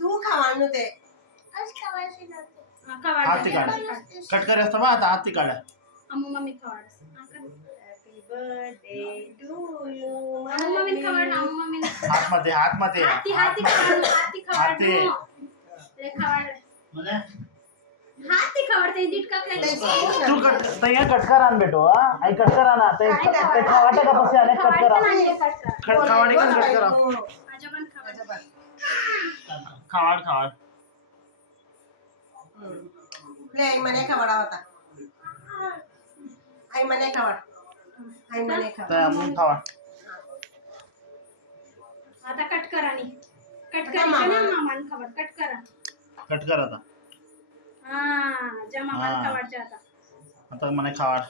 तू खावानु ते हाती काढ कट करे असता बा आता हाती काढ अम्मा मम्मी खवाड हॅपी बर्थडे टू यू अम्मा मम्मी खवाड अम्मा मम्मी हात मध्ये हाती खवाड ले खवाड म्हणजे हाती खवाड ते दीट का काय तू कट तया कट करा न बेटो आई कट करा ना ते खावाटे का पसे आले कट करा खावाटे का कट करा आजोबान खवाड खावाड ले आई मने खवडा होता आई मने खवड तर मग खावाड आता कट करा नी कट करा ना मामान खवाड कट करा आता हां जमा मान खवाड आता आता मने खावाड